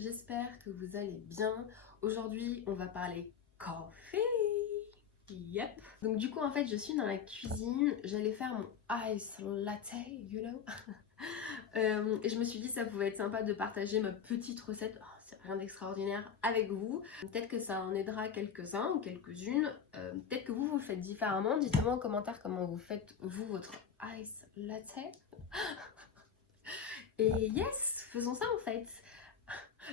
j'espère que vous allez bien. Aujourd'hui, on va parler café. Yep. Donc du coup, en fait, je suis dans la cuisine. J'allais faire mon ice latte, you know. Et je me suis dit ça pouvait être sympa de partager ma petite recette. Oh, c'est rien d'extraordinaire avec vous. Peut-être que ça en aidera quelques-uns ou quelques-unes. Peut-être que vous le faites différemment. Dites-moi en commentaire comment vous faites vous votre ice latte. Et yes, faisons ça en fait.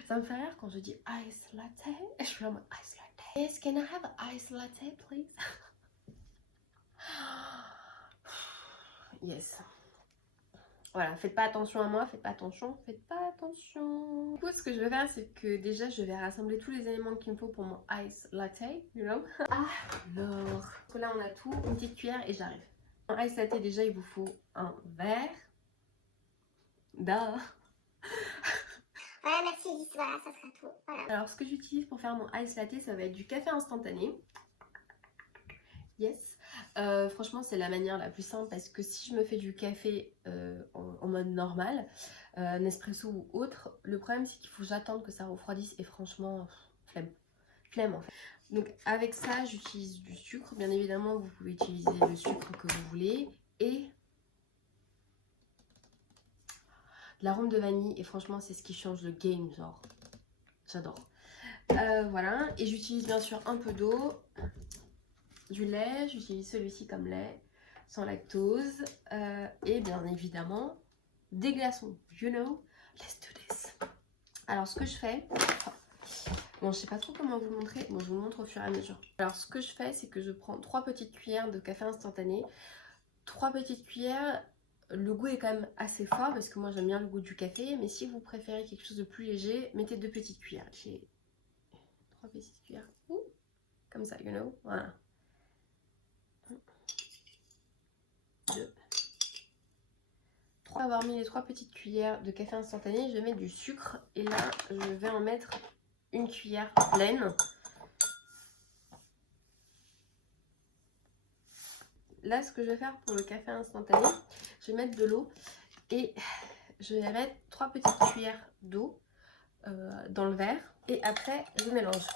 Ça me fait rire quand je dis ice latte. Et je suis là en mode ice latte. Yes, can I have an ice latte, please? Yes. Voilà, faites pas attention à moi, faites pas attention, faites pas attention. Du coup, ce que je vais faire, c'est que déjà, je vais rassembler tous les éléments qu'il me faut pour mon ice latte, you know. Alors, là, on a tout, une petite cuillère et j'arrive. En ice latte, déjà, il vous faut un verre. Duh. Voilà, merci Lys, voilà, ça sera tout. Voilà. Alors, ce que j'utilise pour faire mon ice latte, ça va être du café instantané. Yes. Franchement, c'est la manière la plus simple parce que si je me fais du café en mode normal, Nespresso ou autre, le problème c'est qu'il faut que j'attende que ça refroidisse et franchement, flemme. Flemme en fait. Donc avec ça, j'utilise du sucre. Bien évidemment, vous pouvez utiliser le sucre que vous voulez et de l'arôme de vanille. Et franchement, c'est ce qui change le game, genre. J'adore. Voilà. Et j'utilise bien sûr un peu d'eau. Du lait, j'utilise celui-ci comme lait, sans lactose, et bien évidemment des glaçons, you know, let's do this. Alors ce que je fais, bon je sais pas trop comment vous montrer, bon je vous montre au fur et à mesure. Alors ce que je fais, c'est que je prends 3 petites cuillères de café instantané, 3 petites cuillères, le goût est quand même assez fort parce que moi j'aime bien le goût du café, mais si vous préférez quelque chose de plus léger, mettez 2 petites cuillères. J'ai 3 petites cuillères, comme ça, you know, voilà. 2. Après avoir mis les 3 petites cuillères de café instantané, je vais mettre du sucre et là je vais en mettre une cuillère pleine. Là ce que je vais faire pour le café instantané, je vais mettre de l'eau et je vais mettre 3 petites cuillères d'eau dans le verre et après je mélange.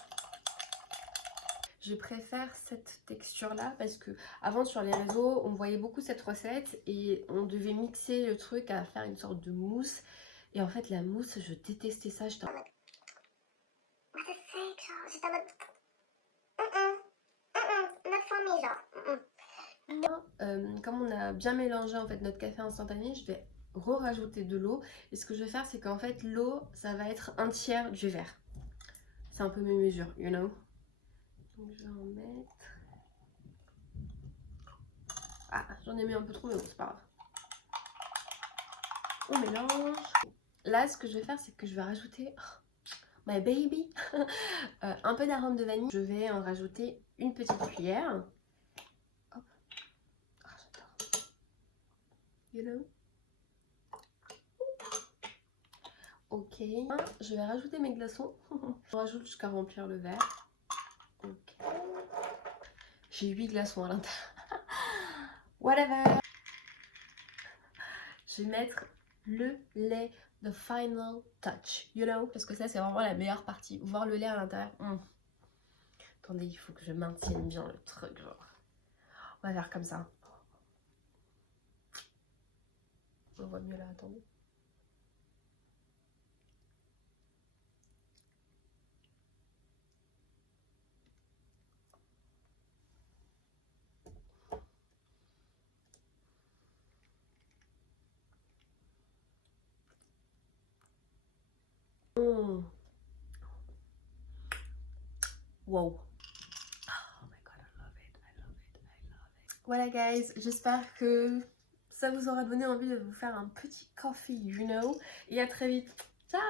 Je préfère cette texture là parce que avant sur les réseaux on voyait beaucoup cette recette et on devait mixer le truc à faire une sorte de mousse et en fait la mousse je détestais ça. J'étais en mode What the fuck, genre, j'étais en mode... not for me, genre. comme on a bien mélangé en fait notre café instantané, je vais rajouter de l'eau et ce que je vais faire c'est qu'en fait l'eau ça va être un tiers du verre. C'est un peu mes mesures, you know. Donc je vais en mettre. Ah, j'en ai mis un peu trop mais bon c'est pas grave. On mélange. Là ce que je vais faire c'est que je vais rajouter my baby un peu d'arôme de vanille. Je vais en rajouter une petite cuillère. Hop. Ah, j'adore. You know. Ok, je vais rajouter mes glaçons. Je rajoute jusqu'à remplir le verre. Ok. J'ai 8 glaçons à l'intérieur. Whatever. Je vais mettre le lait, the final touch, you know, parce que ça c'est vraiment la meilleure partie. Voir le lait à l'intérieur. Attendez, il faut que je maintienne bien le truc, genre. On va faire comme ça. On voit mieux là, attendez. Wow. Oh my god, I love it, I love it, I love it. Voilà guys, j'espère que ça vous aura donné envie de vous faire un petit coffee, you know. Et à très vite. Ciao.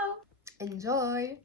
Enjoy.